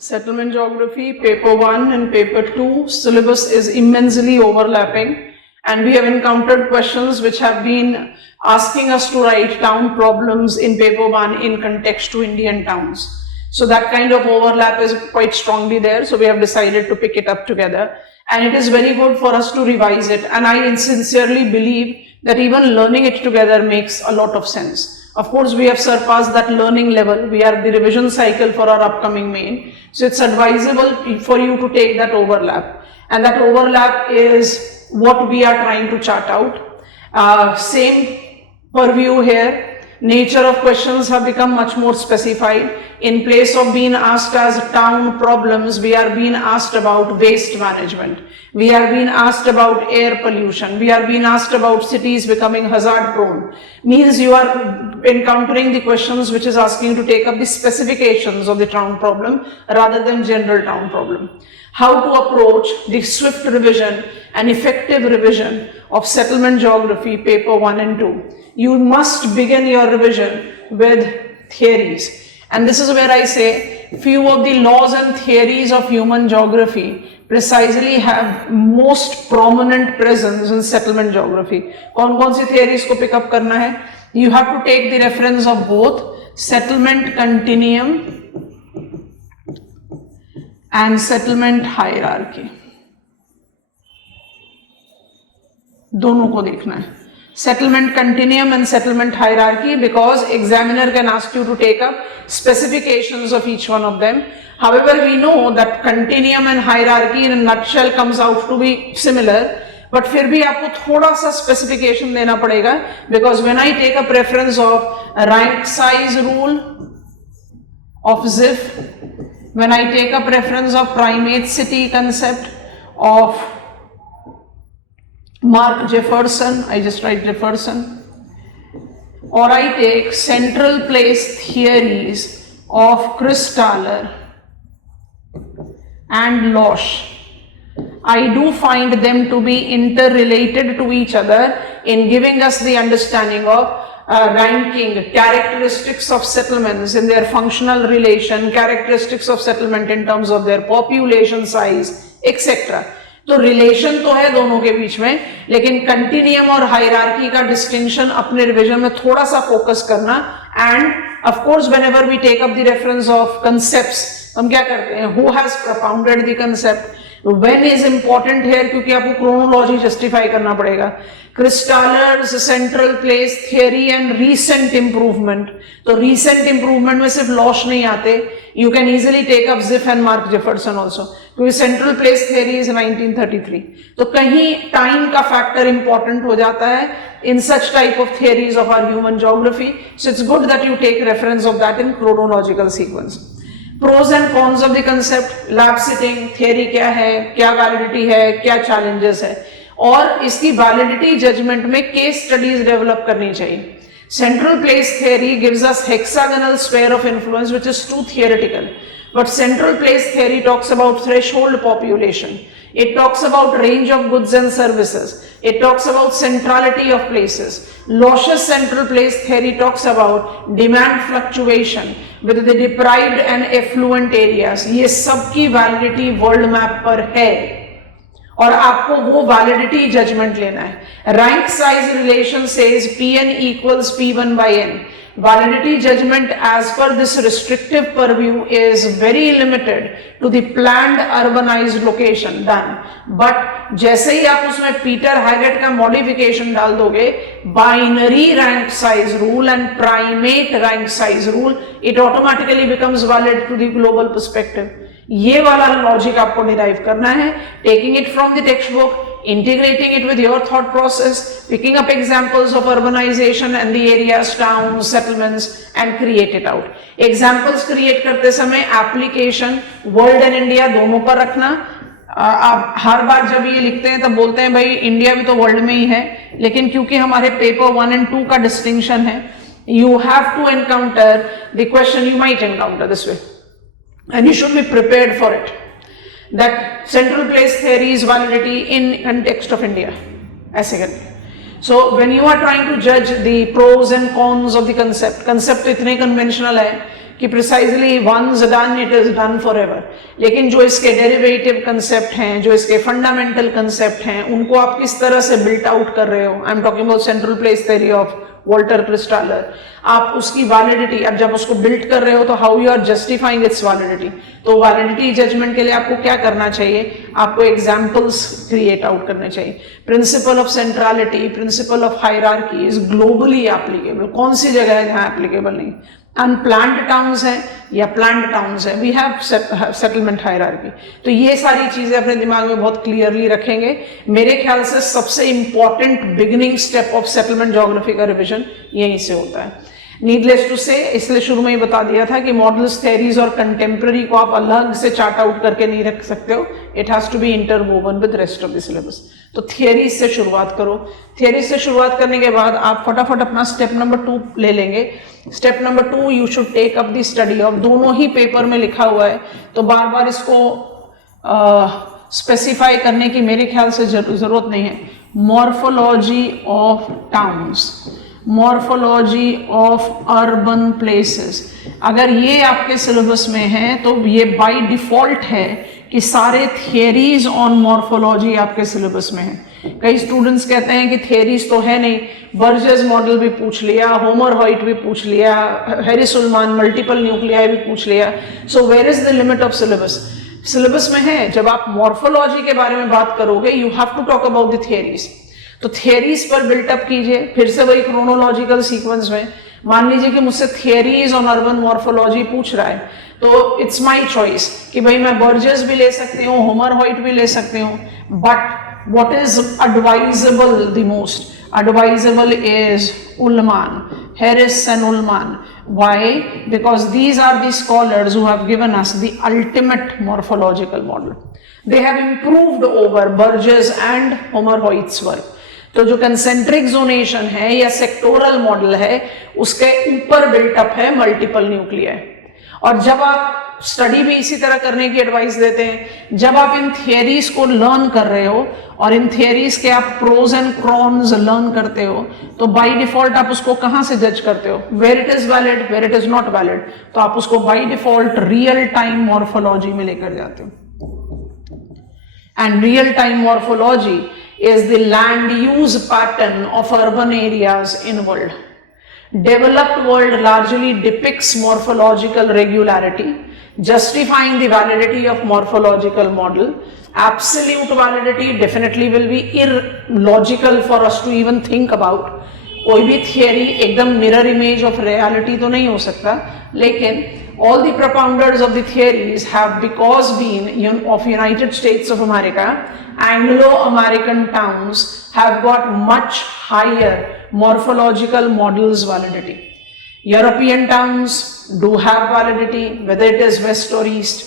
Settlement geography, paper 1 and paper 2 syllabus is immensely overlapping, and we have encountered questions which have been asking us to write town problems in paper 1 in context to Indian towns. So that kind of overlap is quite strongly there, so we have decided to pick it up together, and it is very good for us to revise it, and I sincerely believe that even learning it together makes a lot of sense. Of course, we have surpassed that learning level. We are the revision cycle for our upcoming main. So it's advisable for you to take that overlap. And that overlap is what we are trying to chart out. Same purview here. Nature of questions have become much more specified. In place of being asked as town problems, we are being asked about waste management. We are being asked about air pollution. We are being asked about cities becoming hazard prone. Means you are encountering the questions which is asking you to take up the specifications of the town problem rather than general town problem. How to approach the swift revision and effective revision of settlement geography paper 1 and 2. You must begin your revision with theories. And this is where I say few of the laws and theories of human geography precisely have most prominent presence in settlement geography. कौन-कौन सी theories को pick up करना है? You have to take the reference of both settlement continuum and settlement hierarchy. दोनों को देखना है. Settlement continuum and settlement hierarchy, because examiner can ask you to take up specifications of each one of them. However, we know that continuum and hierarchy in a nutshell comes out to be similar, but फिर भी आपको थोड़ा सा specification देना पड़ेगा, because when I take up reference of rank size rule of ZIF, when I take up reference of primate city concept of Mark Jefferson, I just write Jefferson, or I take central place theories of Chris Thaler and Losch, I do find them to be interrelated to each other in giving us the understanding of ranking, characteristics of settlements in their functional relation, characteristics of settlement in terms of their population size, etc. तो रिलेशन तो है दोनों के बीच में, लेकिन कंटिन्यूम और हायरार्की का डिस्टिंक्शन अपने रिवीजन में थोड़ा सा फोकस करना. And of course whenever we take up the reference of concepts, हम क्या करते हैं, who has propounded the concept, when is important here, क्योंकि आपको क्रोनोलॉजी जस्टिफाई करना पड़ेगा. Christaller's central place theory and recent improvement, तो रीसेंट इंप्रूवमेंट में सिर्फ लॉश नहीं आते, you can easily take up Zipf and Mark Jefferson also, क्योंकि सेंट्रल प्लेस थियरी इज 1933. तो कहीं टाइम का फैक्टर इंपॉर्टेंट हो जाता है in such type of theories of our human geography. So it's good that you take reference of that in chronological sequence. Pros and cons of the concept, lab sitting theory क्या है, क्या वैलिडिटी है, क्या चैलेंजेस है, और इसकी वैलिडिटी जजमेंट में case studies develop करनी चाहिए. Central place theory gives us hexagonal sphere of influence, which is too theoretical. But central place theory talks about threshold population. It talks about range of goods and services. It talks about centrality of places. Losch's central place theory talks about demand fluctuation with the deprived and affluent areas. ये सब की validity world map पर है, और आपको वो validity judgement लेना है. Rank size relation says Pn equals P1 by n. Validity judgment as per this restrictive purview is very limited to the planned urbanized location done. But जैसे ही आप उसमें पीटर हैगेट का मॉडिफिकेशन डाल दोगे, binary rank size rule and primate rank size rule, it automatically becomes valid to the global perspective. ये वाला logic आपको derive करना है, taking it from the textbook, integrating it with your thought process, picking up examples of urbanization and the areas, towns, settlements, and create it out. Examples create करते समय application world and India दोनों पर रखना. आप हर बार जब ये लिखते हैं तब बोलते हैं भाई इंडिया भी तो वर्ल्ड में ही है, लेकिन क्योंकि हमारे पेपर 1 and 2 का डिस्टिंक्शन है, you have to encounter the question, you might encounter this way, and you should be prepared for it, that central place theory is validity in context of India. ऐसे करके. So when you are trying to judge the pros and cons of the concept, concept इतने conventional है कि precisely once done it is done forever, लेकिन जो इसके derivative concept हैं, जो इसके फंडामेंटल कंसेप्ट हैं, उनको आप किस तरह से बिल्ट आउट कर रहे हो। I am talking about central place theory of Walter Christaller. आप उसकी वैलिडिटी, अब जब उसको बिल्ड कर रहे हो तो how you are justifying its validity. तो वैलिडिटी जजमेंट के लिए आपको क्या करना चाहिए, आपको एग्जाम्पल्स क्रिएट आउट करने चाहिए। Principle of centrality, principle of hierarchy is globally applicable. कौन सी जगह है जहां एप्लीकेबल नहीं? अनप्लान्ड टाउन्स हैं या प्लान्ड टाउन्स हैं, वी हैव सेटलमेंट हायरार्की। तो ये सारी चीजें अपने दिमाग में बहुत क्लियरली रखेंगे। मेरे ख्याल से सबसे important beginning step of settlement geography का रिविजन यहीं से होता है। नीडलेस टू से, इसलिए शुरू में ही बता दिया था कि मॉडल्स, थ्योरीज और कंटेम्प्रेरी को आप अलग से चार्ट आउट करके नहीं रख सकते हो। It has to be interwoven with rest of the syllabus. तो थियरीज से शुरुआत करो। थियरीज से शुरुआत करने के बाद आप फटाफट अपना स्टेप नंबर 2 ले लेंगे। Step number 2, you should take up the study of, दोनों ही पेपर में लिखा हुआ है तो बार बार इसको स्पेसिफाई करने की मेरे ख्याल से जरूरत नहीं है। Morphology of towns, morphology of urban places, अगर ये आपके सिलेबस में है तो ये बाय डिफॉल्ट है कि सारे थियरीज ऑन मॉर्फोलॉजी आपके सिलेबस में है। कई स्टूडेंट्स कहते हैं कि थियरीज तो है नहीं, बर्जेस मॉडल भी पूछ लिया, होमर हॉइट भी पूछ लिया, हैरिस उल्मान मल्टीपल न्यूक्लियाई भी पूछ लिया, so where is the limit of syllabus? Syllabus में है। जब आप मॉर्फोलॉजी के बारे में बात करोगे, you have to talk about the theories. तो थियरीज पर बिल्टअप कीजिए, फिर से वही क्रोनोलॉजिकल सीक्वेंस में। मान लीजिए कि मुझसे थियरीज ऑन अर्बन मॉर्फोलॉजी पूछ रहा है, तो इट्स माय चॉइस कि भाई मैं बर्जेस भी ले सकती हूँ, होमर हॉइट भी ले सकती हूँ, but what is advisable the most? Advisable is Ullmann, Harris and Ullmann. Why? Because these are the scholars who have given us the ultimate morphological model. They have improved over Burgess and Homer Hoyt's work. तो जो concentric zonation है या sectoral model है, उसके ऊपर बिल्टअप है multiple nuclei. और जब आप स्टडी भी इसी तरह करने की एडवाइस देते हैं, जब आप इन थियरीज को लर्न कर रहे हो और इन थियरीज के आप प्रोज एंड कॉन्स लर्न करते हो, तो बाय डिफॉल्ट आप उसको कहां से जज करते हो? Where it is valid, where it is not valid. तो आप उसको by default real time morphology में लेकर जाते हो। And real time morphology is the land use pattern of urban areas in world. Developed world largely depicts morphological regularity, justifying the validity of morphological model. Absolute validity definitely will be illogical for us to even think about. कोई भी थियरी एकदम mirror image of reality तो नहीं हो सकता, लेकिन all the propounders of the theories have, because been of United States of America, Anglo-American towns have got much higher morphological models validity. European towns do have validity, whether it is west or east.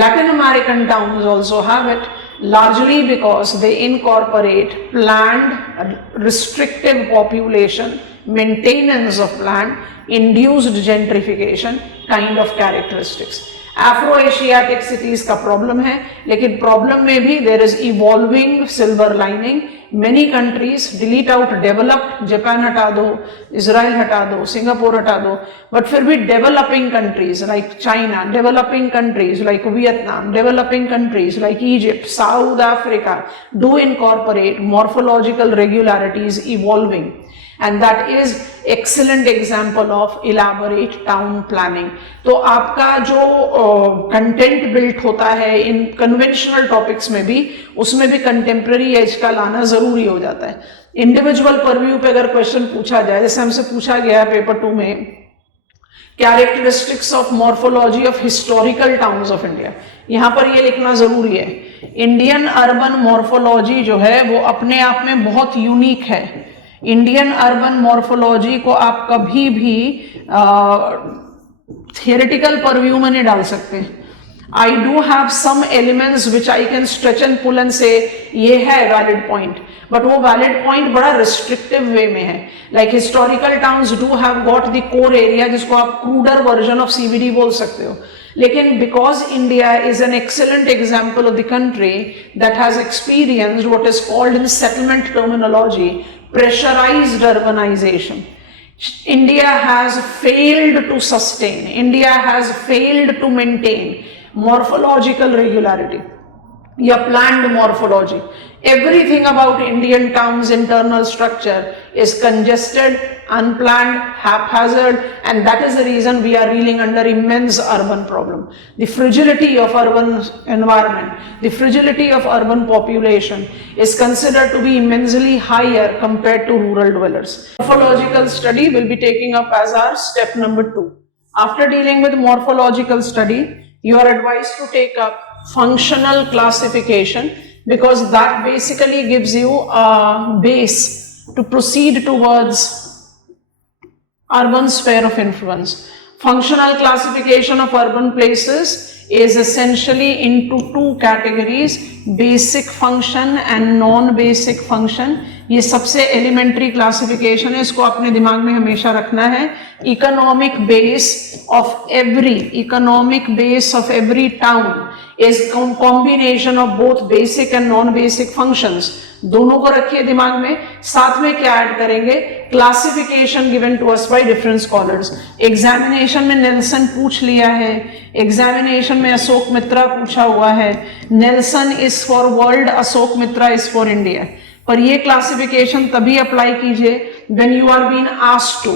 Latin American towns also have it, largely because they incorporate planned restrictive population, maintenance of land, induced gentrification kind of characteristics. Afro Asiatic cities का प्रॉब्लम है, लेकिन प्रॉब्लम में भी there is evolving silver lining. Many countries, delete out developed, Japan हटा दो, इजराइल हटा दो, सिंगापुर हटा दो, but फिर भी developing countries like China, developing countries like Vietnam, developing countries like Egypt, South Africa do incorporate morphological regularities evolving. And that is excellent example of elaborate town planning. तो आपका जो कंटेंट बिल्ट होता है इन कन्वेंशनल टॉपिक्स में भी, उसमें भी contemporary as का लाना जरूरी हो जाता है। इंडिविजुअल परव्यू पे अगर क्वेश्चन पूछा जाए, जैसे हमसे पूछा गया है पेपर 2 में, characteristics of morphology of historical towns of India, यहाँ पर ये लिखना जरूरी है। इंडियन अर्बन मॉर्फोलॉजी जो है वो अपने आप में बहुत यूनिक है। इंडियन अर्बन मॉर्फोलॉजी को आप कभी भी थियरिटिकल परव्यू में नहीं डाल सकते। I do have some elements which I can stretch and pull and से ये है वैलिड पॉइंट, बट वो वैलिड पॉइंट बड़ा रिस्ट्रिक्टिव वे में है। Like historical towns do have got the core area, जिसको आप क्रूडर वर्जन ऑफ सीबीडी बोल सकते हो, लेकिन because India is an excellent example of the country that has experienced what is called in settlement terminology pressurized urbanization. India has failed to sustain, India has failed to maintain morphological regularity, या planned morphology. Everything about Indian towns' internal structure is congested, unplanned, haphazard, and that is the reason we are reeling under immense urban problem. The fragility of urban environment, the fragility of urban population is considered to be immensely higher compared to rural dwellers. Morphological study will be taking up as our step number 2. After dealing with morphological study, you are advised to take up functional classification, because that basically gives you a base to proceed towards urban sphere of influence. Functional classification of urban places is essentially into two categories, basic function and non-basic function. ये सबसे elementary classification है, इसको अपने दिमाग में हमेशा रखना है. Economic base of every town is combination of both basic and non-basic functions. दोनों को रखिए दिमाग में. साथ में क्या ऐड करेंगे? Classification given to us by different scholars. Examination में नेल्सन पूछ लिया है, एग्जामिनेशन में अशोक मित्रा पूछा हुआ है. Nelson is for world, Ashok Mitra is for India. पर ये क्लासिफिकेशन तभी अप्लाई कीजिए when you are being asked to.